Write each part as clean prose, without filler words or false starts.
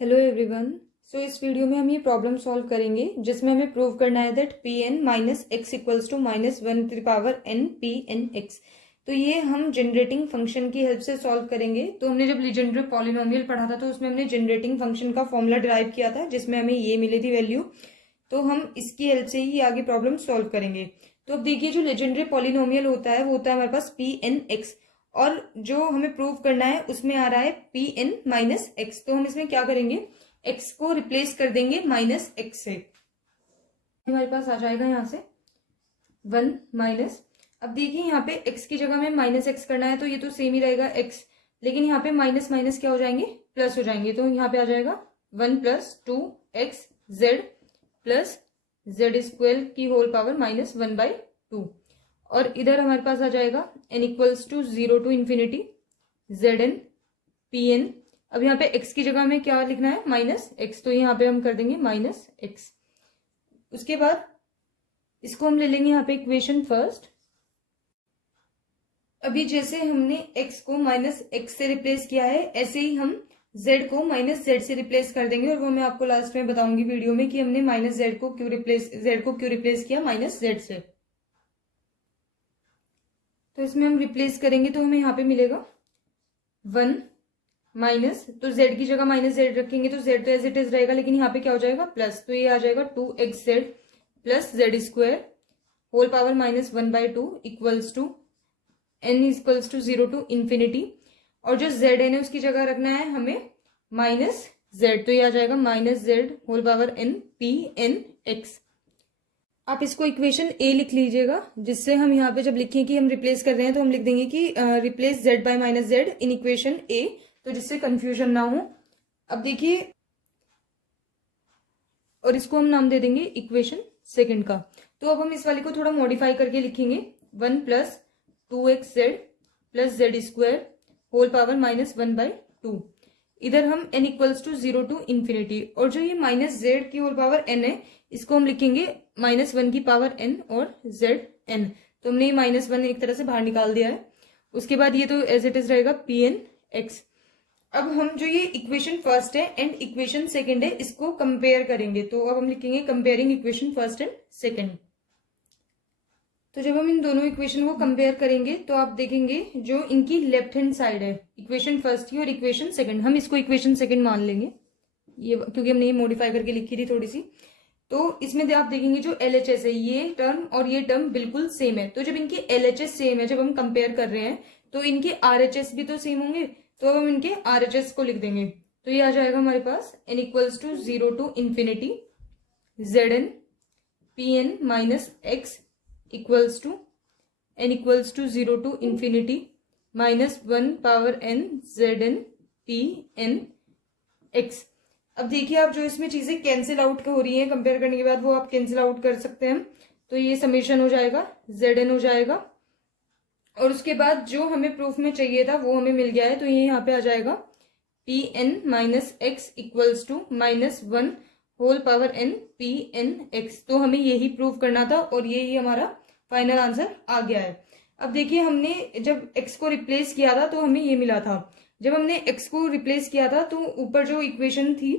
Hello everyone. सो इस video में हम ये प्रॉब्लम सॉल्व करेंगे जिसमें हमें प्रूव करना है that p n minus x equals to minus one to the power n p n x. तो ये हम जनरेटिंग फंक्शन की हेल्प से सॉल्व करेंगे। तो हमने जब लीजेंड्रे पॉलिनोमियल पढ़ा था तो उसमें हमने जनरेटिंग फंक्शन का फॉर्मूला डिराइव किया था जिसमें हमें ये मिली थी वैल्यू। तो हम इसकी हेल्प से ही आगे प्रॉब्लम सॉल्व करेंगे। तो अब देखिए जो लेजेंड्रे पॉलिनोमियल होता है वो होता है हमारे पास पी एन एक्स, और जो हमें प्रूव करना है उसमें आ रहा है पी एन माइनस एक्स। तो हम इसमें क्या करेंगे, एक्स को रिप्लेस कर देंगे माइनस एक्स से। हमारे पास आ जाएगा यहाँ से वन माइनस। अब देखिए यहाँ पे एक्स की जगह में माइनस एक्स करना है तो ये तो सेम ही रहेगा एक्स, लेकिन यहाँ पे माइनस माइनस क्या हो जाएंगे, प्लस हो जाएंगे। तो यहाँ पे आ जाएगा one plus two x z plus z square की whole power minus one by two. और इधर हमारे पास आ जाएगा n equals to zero to infinity z n p n. अब यहाँ पे x की जगह में क्या लिखना है, माइनस एक्स, तो यहाँ पे हम कर देंगे माइनस एक्स। उसके बाद इसको हम ले लेंगे यहाँ पे इक्वेशन फर्स्ट। अभी जैसे हमने x को माइनस एक्स से रिप्लेस किया है ऐसे ही हम z को माइनस जेड से रिप्लेस कर देंगे, और वो मैं आपको लास्ट में बताऊंगी वीडियो में कि हमने माइनस जेड को क्यों रिप्लेस किया माइनस जेड से। तो इसमें हम रिप्लेस करेंगे तो हमें यहाँ पे मिलेगा वन माइनस, तो z की जगह माइनस जेड रखेंगे तो z तो एज इट इज रहेगा, लेकिन यहाँ पे क्या हो जाएगा प्लस, तो ये आ जाएगा to x z plus z square whole power minus one by two equals to N equals to zero to infinity. और जो जेड एन है उसकी जगह रखना है हमें माइनस जेड, तो ये आ जाएगा minus z whole power n p n x. आप इसको इक्वेशन ए लिख लीजिएगा, जिससे हम यहाँ पे जब लिखें कि हम रिप्लेस कर रहे हैं तो हम लिख देंगे कि replace z by minus z in equation A, तो जिससे कंफ्यूजन ना हो। अब देखिए, और इसको हम नाम दे देंगे इक्वेशन सेकंड का। तो अब हम इस वाले को थोड़ा मॉडिफाई करके लिखेंगे one plus two x z plus z square whole power minus one by two. इधर हम n equals to zero to infinity, और जो ये माइनस जेड की होल पावर n है इसको हम लिखेंगे माइनस वन की पावर n और जेड n। तो हमने ये माइनस वन एक तरह से बाहर निकाल दिया है। उसके बाद ये तो एज इट इज रहेगा पी एन एक्स। अब हम जो ये इक्वेशन फर्स्ट है एंड इक्वेशन सेकंड है इसको कंपेयर करेंगे, तो अब हम लिखेंगे comparing equation first and second. तो जब हम इन दोनों इक्वेशन को कंपेयर करेंगे तो आप देखेंगे जो इनकी लेफ्ट हैंड साइड है इक्वेशन फर्स्ट की और इक्वेशन सेकंड, हम इसको इक्वेशन सेकंड मान लेंगे ये, क्योंकि हमने ये मॉडिफाई करके लिखी थी थोड़ी सी। तो इसमें आप देखेंगे जो LHS है ये टर्म और ये टर्म बिल्कुल सेम है। तो जब इनकी LHS सेम है, जब हम कंपेयर कर रहे हैं तो इनके RHS भी तो सेम होंगे, तो अब हम इनके RHS को लिख देंगे। तो ये आ जाएगा हमारे पास n equals to zero to infinity z n p n minus x equals to n equals to zero to infinity minus one power n z n p n x. अब देखिए आप जो इसमें चीजें कैंसिल आउट हो रही हैं compare करने के बाद वो आप कैंसिल आउट कर सकते हैं। तो ये समेशन हो जाएगा जेड एन हो जाएगा, और उसके बाद जो हमें प्रूफ में चाहिए था वो हमें मिल गया है। तो ये यहाँ पे आ जाएगा p n minus x equals to minus one whole power n p n x. तो हमें यही प्रूव करना था और यही हमारा फाइनल आंसर आ गया है। अब देखिए हमने जब x को रिप्लेस किया था तो हमें ये मिला था, जब हमने x को रिप्लेस किया था तो ऊपर जो इक्वेशन थी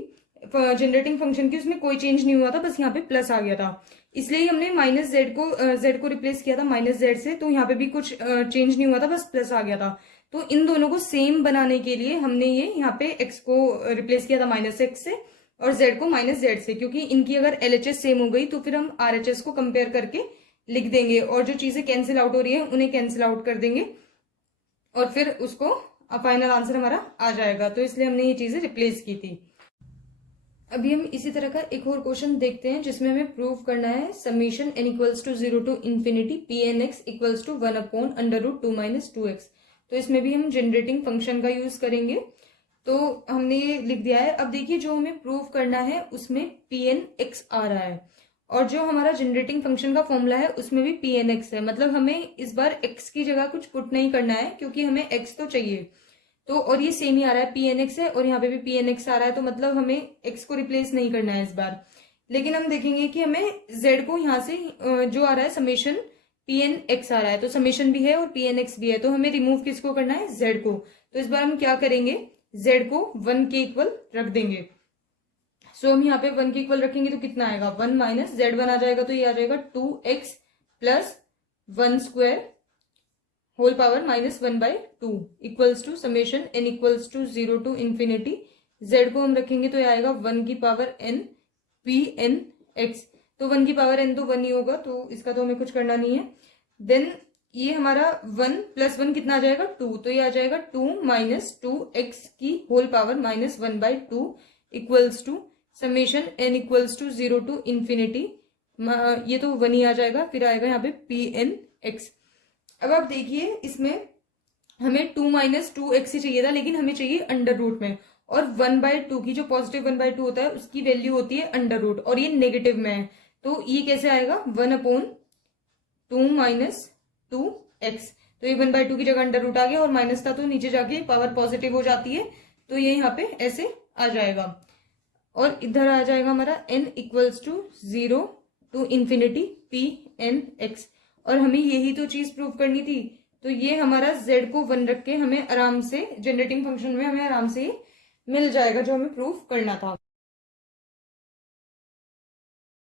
जनरेटिंग फंक्शन की उसमें कोई चेंज नहीं हुआ था, बस यहाँ पे प्लस आ गया था। इसलिए हमने माइनस जेड को रिप्लेस किया था माइनस जेड से, तो यहाँ पे भी कुछ चेंज नहीं हुआ था, बस प्लस आ गया था। तो इन दोनों को सेम बनाने के लिए हमने ये यहाँ पे x को रिप्लेस किया था माइनस एक्स से और z को माइनस जेड से, क्योंकि इनकी अगर LHS सेम हो गई तो फिर हम RHS को कंपेयर करके लिख देंगे और जो चीजें कैंसिल आउट हो रही है उन्हें कैंसिल आउट कर देंगे और फिर उसको फाइनल आंसर हमारा आ जाएगा। तो इसलिए हमने ये चीजें रिप्लेस की थी। अभी हम इसी तरह का एक और क्वेश्चन देखते हैं जिसमें हमें प्रूव करना है summation n equals to zero to infinity p n x equals to one upon under root two minus two x. तो इसमें भी हम जनरेटिंग फंक्शन का यूज करेंगे। तो हमने ये लिख दिया है। अब देखिए जो हमें प्रूव करना है उसमें पी एन एक्स आ रहा है, और जो हमारा जनरेटिंग फंक्शन का फॉर्मूला है उसमें भी पी एन एक्स है। मतलब हमें इस बार x की जगह कुछ पुट नहीं करना है क्योंकि हमें x तो चाहिए। तो और ये सेम ही आ रहा है, पी एन एक्स है और यहाँ पे भी पी एन एक्स आ रहा है, तो मतलब हमें x को रिप्लेस नहीं करना है इस बार। लेकिन हम देखेंगे कि हमें z को यहाँ से जो आ रहा है समेशन पी एन एक्स आ रहा है, तो समेशन भी है और पी एन एक्स भी है, तो हमें रिमूव किसको करना है, z को। तो इस बार हम क्या करेंगे, z को वन के इक्वल रख देंगे। सो हम यहाँ पे 1 के इक्वल रखेंगे तो कितना आएगा 1 माइनस z1 आ जाएगा, तो ये आ जाएगा 2x plus 1 square whole power minus 1/2 equals to summation n equals to 0 to infinity z को हम रखेंगे तो ये आएगा 1 की power n p n x। तो 1 की पावर n तो 1 ही होगा, तो इसका तो हमें कुछ करना नहीं है। देन ये हमारा 1 प्लस 1 कितना आ जाएगा 2, तो ये आ जाएगा 2 माइनस 2x की whole power minus 1/2 equals to summation n equals to 0 to infinity, ये तो 1 ही आ जाएगा, फिर आएगा यहाँ पे pn(x). अब आप देखिए इसमें हमें 2 माइनस 2x ही चाहिए था, लेकिन हमें चाहिए अंडर रूट में, और 1/2 की जो पॉजिटिव 1/2 होता है उसकी वैल्यू होती है अंडर रूट, और ये नेगेटिव में है, तो ये कैसे आएगा 1/2 माइनस 2x। तो ये 1/2 की जगह अंडर रूट आ गया, और माइनस था तो नीचे जाके पावर पॉजिटिव हो जाती है, तो ये यहाँ पे ऐसे आ जाएगा, और इधर आ जाएगा हमारा n equals to 0 to infinity pn(x). और हमें यही तो चीज प्रूव करनी थी, तो ये हमारा z को 1 रख के हमें आराम से जनरेटिंग फंक्शन में हमें आराम से मिल जाएगा जो हमें प्रूव करना था।